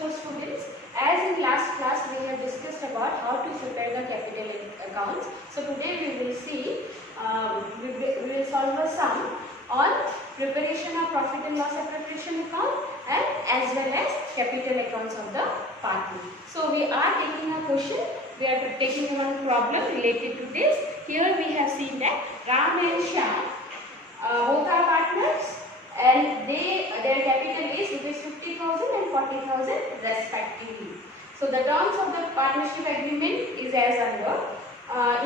So students, as in last class we have discussed about how to prepare the capital accounts. So today we will see, we will solve a sum on preparation of profit and loss appropriation account and as well as capital accounts of the partner. So we are taking a question, we are taking one problem related to this. Here we have seen that Ram and Shyam both are partners and their capital is rupees 50,000 and 40,000 respectively. So the terms of the partnership agreement is as under.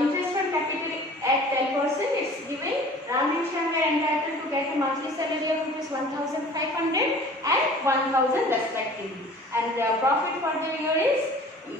Interest on capital at 10% is given. Ram and Shyam were entitled to get a monthly salary of rupees 1,500 and 1,000 respectively. And the profit for the year is,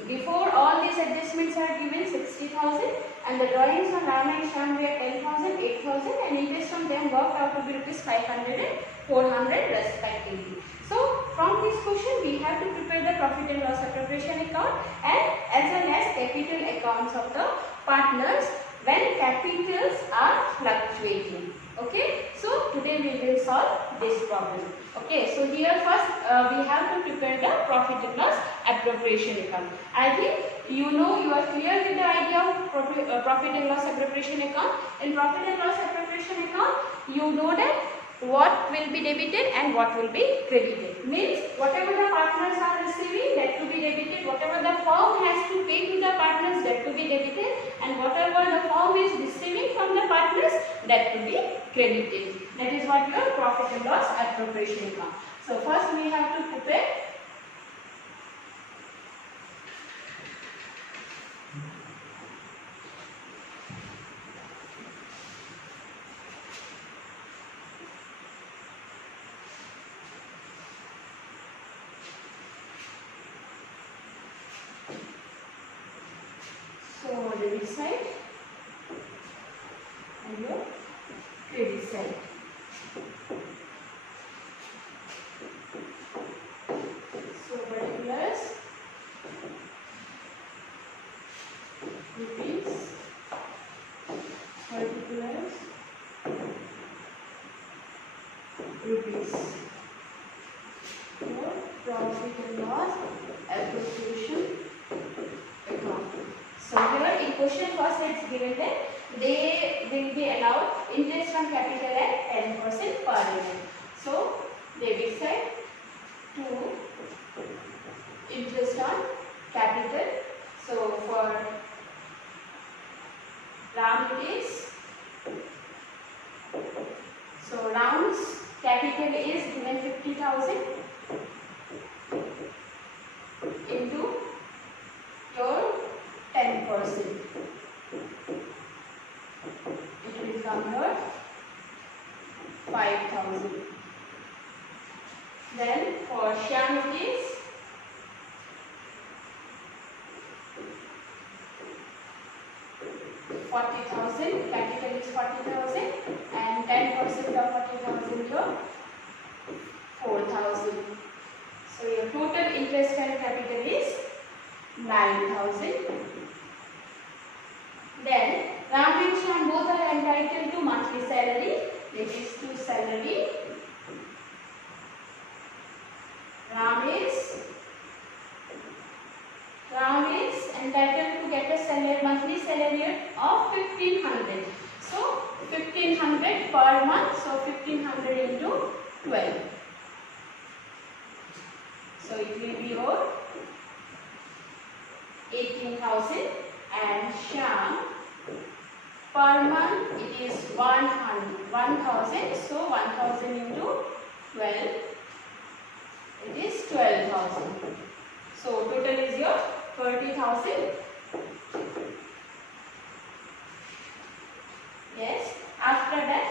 before all these adjustments are given, 60,000, and the drawings on Ram and Shyam were 10,000, 8,000, and interest on them worked out to be rupees 500 and 400 respectively. So from this question we have to prepare the profit and loss appropriation account and as well as capital accounts of the partners when capitals are fluctuating. Okay, so today we will solve this problem. Okay, so here first we have to prepare the profit and loss appropriation account. I think you know, you are clear with the idea of profit and loss appropriation account. In profit and loss appropriation account, you know that what will be debited and what will be credited. Means whatever the partners are receiving, that to be debited, whatever the firm has to pay to the partners, that to be debited, and whatever the firm is receiving from the partners, that to be credited. That is what your profit and loss appropriation account. So first we have to prepare debit side and your credit side. So particulars, rupees, particulars, rupees. Your profit and loss appropriation account. So here in question first it's given that they will be allowed interest on capital at 10% per annum. So debit side to interest on capital. So for Ram it is, so Ram's capital is given 50,000 into your 10%. It will come here 5,000. Then for Shyam it is 40,000. Capital is 40,000 and 10% of 40,000 here 4,000. So your total interest and capital is 9,000. Then Ram and Shyam both are entitled to monthly salary, that is to salary. Ram is entitled to get a salary, monthly salary of 1,500. So 1,500 per month, so 1,500 into 12. So it will be your 18,000 and Shyam per month it is 1,000, so 1,000 into 12, it is 12,000. So total is your 30,000. Yes. After that,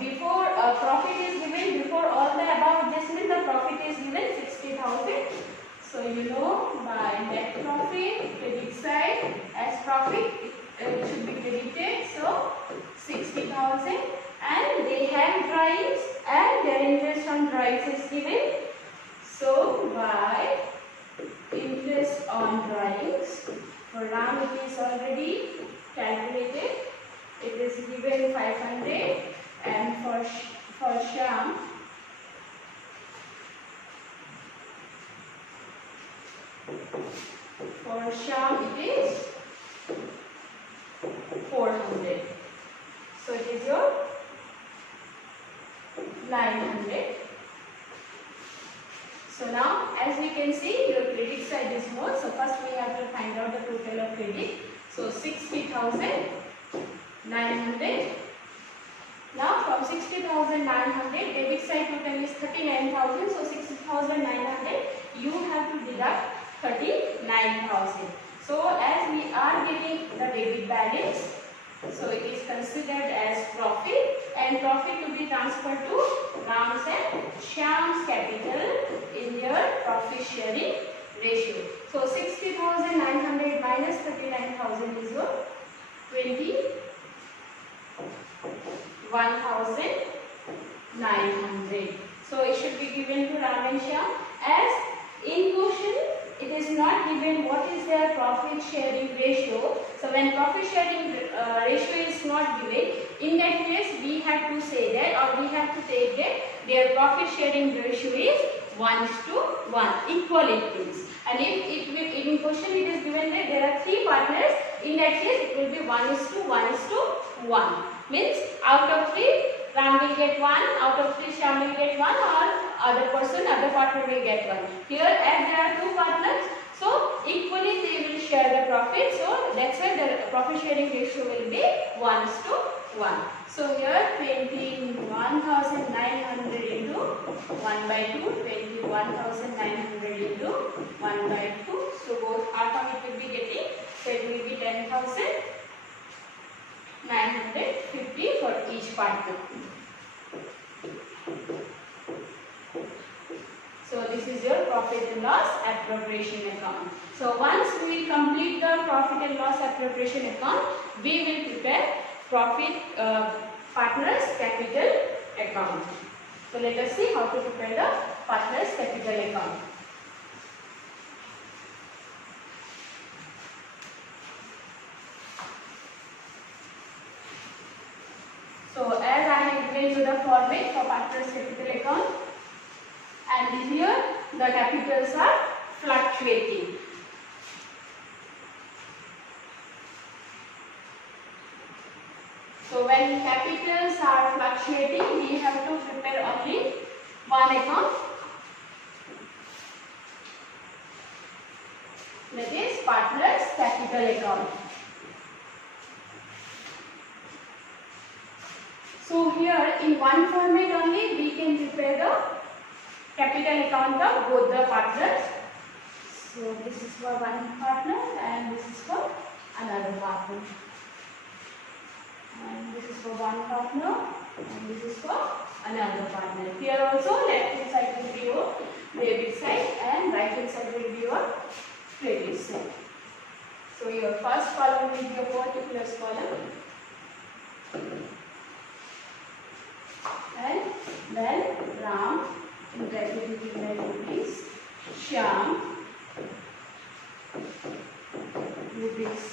before profit is given, before all the above adjustment, the profit is given 60,000. So you know by net profit, credit side as profit, it should be credited. So 60,000 and they have drawings and their interest on drawings is given. So by interest on drawings, for Ram it is already calculated. It is given 500 and for Shyam For Shyam it is 400. So it is your 900. So now as we can see your credit side is more. So first we have to find out the total of credit. So 60,900. Now from 60,900 debit side total is 39,000. So 60,900 you have to deduct 39,000. So as we are getting the debit balance, so it is considered as profit, and profit to be transferred to Ram's and Shyam's capital in their profit sharing ratio. So 60,900 minus 39,000 is your 21,900. So it should be given to Ram and Shyam. As in question it is not given what is their profit sharing ratio. So when profit sharing ratio is not given, in that case we have to say that, or we have to take that their profit sharing ratio is 1:1, equal it means. And if it will, in question it is given that there are 3 partners, in that case it will be 1:1:1. Means out of 3 Ram will get 1, out of 3 Shyam will get 1, or other partner will get 1. Here as there are 2 partners, so equally they will share the profit. So that's why the profit sharing ratio will be 1:1. So here 21,900 into 1/2, 21,900 into 1/2. So both half of it will be getting, so it will be 10,950 for each partner. So this is your profit and loss appropriation account. So once we complete the profit and loss appropriation account, we will prepare profit partners capital account. So let us see how to prepare the partners capital account. So as I have given you the format for partners capital account, and here the capitals are fluctuating. So when capitals are fluctuating, we have to prepare only one account, that is partners capital account. So here in one format only we can prepare the capital account of both the partners. So this is for one partner and this is for another partner. And this is for one partner and this is for another partner. Here also left hand side will be your debit side and right hand side will be your credit side. So your first column will be your particulars column. And then Ram, in bracket you will write rupees, Shyam, rupees.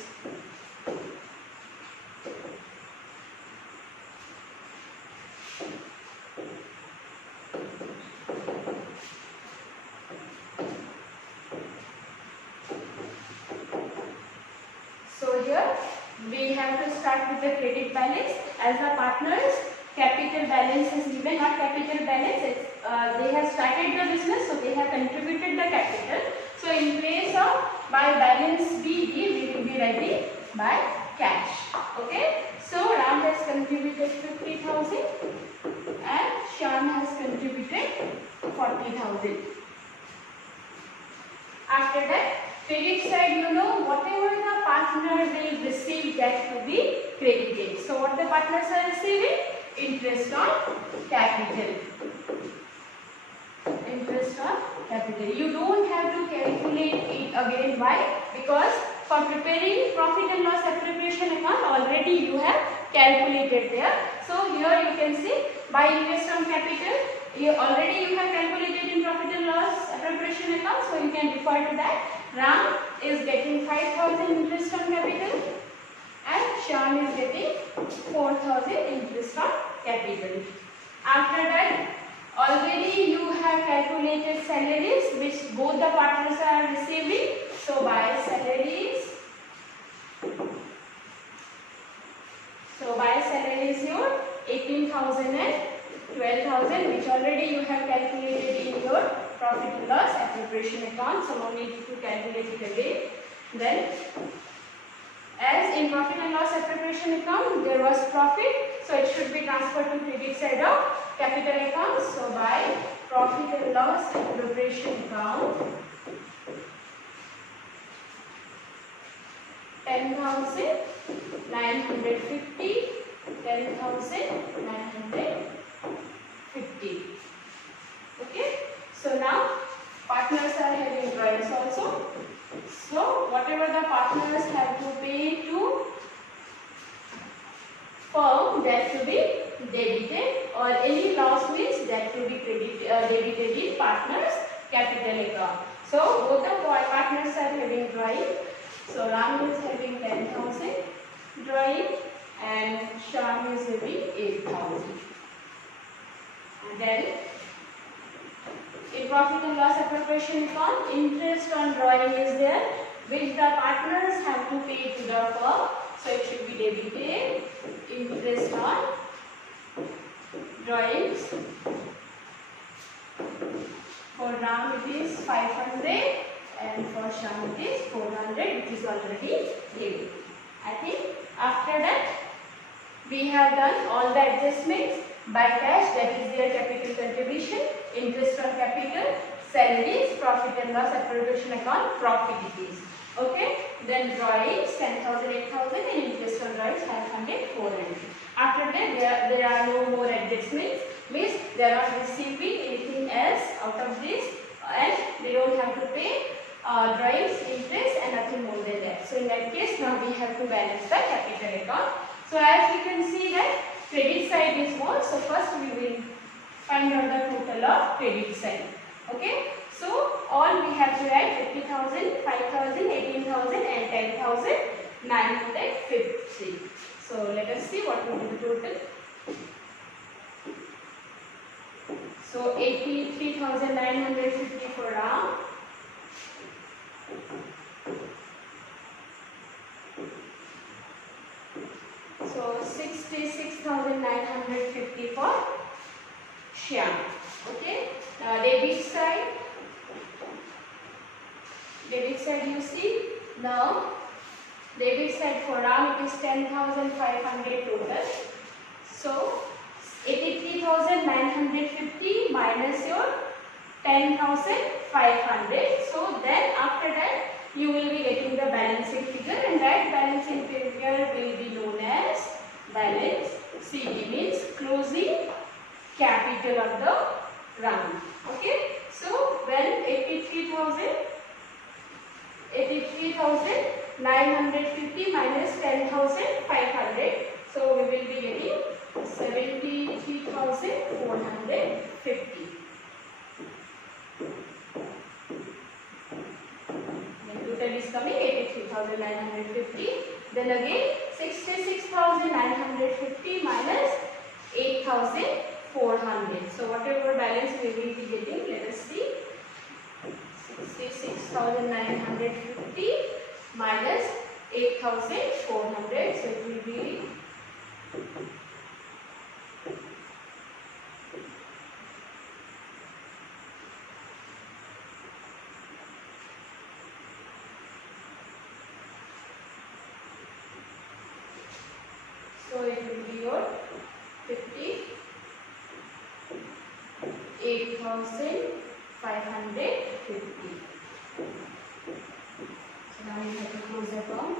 So here we have to start with the credit balance. As the partners capital balance is given, not capital balance, they have started the business, so they have contributed the capital. So in place of by balance BD, we will be writing by cash. Okay. So Ram has contributed 50,000 and Shyam has contributed 40,000. After that, credit side, you know, whatever the partner will receive, that to be credited. So what the partners are receiving? Interest on capital. Interest on capital. You don't have to calculate it again. Why? Because for preparing profit and loss appropriation account, already you have calculated there. So here you can see by interest on capital, already you have calculated in profit and loss appropriation account. So you can refer to that. Ram is getting 5,000 interest on capital and Shyam is getting 4,000 interest on capital. After that, already you have calculated salaries which which both the partners are receiving. So by salaries. So by salary is your 18,000 and 12,000, which already you have calculated in your profit and loss appropriation account. So no need to calculate it again. Then, as in profit and loss appropriation account, there was profit, so it should be transferred to credit side of capital account. So by profit and loss appropriation account, 10,950, 10,950. Okay. So now partners are having drawings also. So whatever the partners have to pay to firm, that to be debited, or any loss means that to be debited in partners capital account. So both the partners are having drawing. So Ram is having 10,000 drawing and Shyam is having 8,000. And then in profit and loss appropriation account, interest on drawing is there, which the partners have to pay to the firm. So it should be debited. Interest on drawings. For Ram it is 500 and for Shyam it is 400, which is already debited. I think after that we have done all the adjustments by cash, that is their capital contribution, interest on capital, salaries, profit and loss appropriation account, profit it is. Okay. Then drawings 10,000, 8,000 and interest on drawings 500, 400. After that there are no more adjustments, means they are not receiving anything else out of this and they don't have to pay drawings, interest and nothing more than that. So in that case now we have to balance the capital account. So as you can see that credit side is more. So first we will find out the total of credit side. Okay. So all we have to write 50,000, 5,000, 18,000 and 10,950. So let us see what will be the total. So 83,950 for Ram. So 66,950 for Shyam. Okay. Now debit side you see. Now debit side for Ram it is 10,500 total. So 83,950 minus your 10,500. So then after that you will be getting the balancing figure, and that balancing figure will be known as balance CD, means closing capital of the round. Okay. So when 83,950 minus 10,500, so we will be getting 73,450. Then total is coming 83,950. Then again 66,950 minus 8,400. So whatever balance we will be getting, let us see. 66,950 minus 8,400. So it will be your 58,550. So now you have to close the account.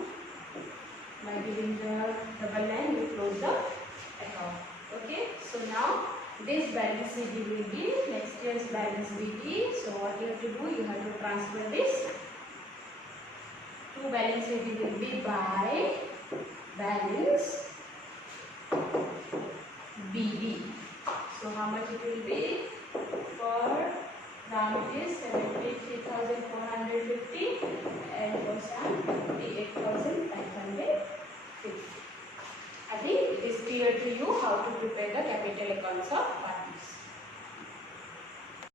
By giving the double line, you close the account. Okay. So now this balance CD will be next year's balance BT. So what you have to do, you have to transfer this. Two balance CD will be by balance BB. So how much it will be? For Ram it is 73,450 and for Shyam 58,550. I think it is clear to you how to prepare the capital accounts of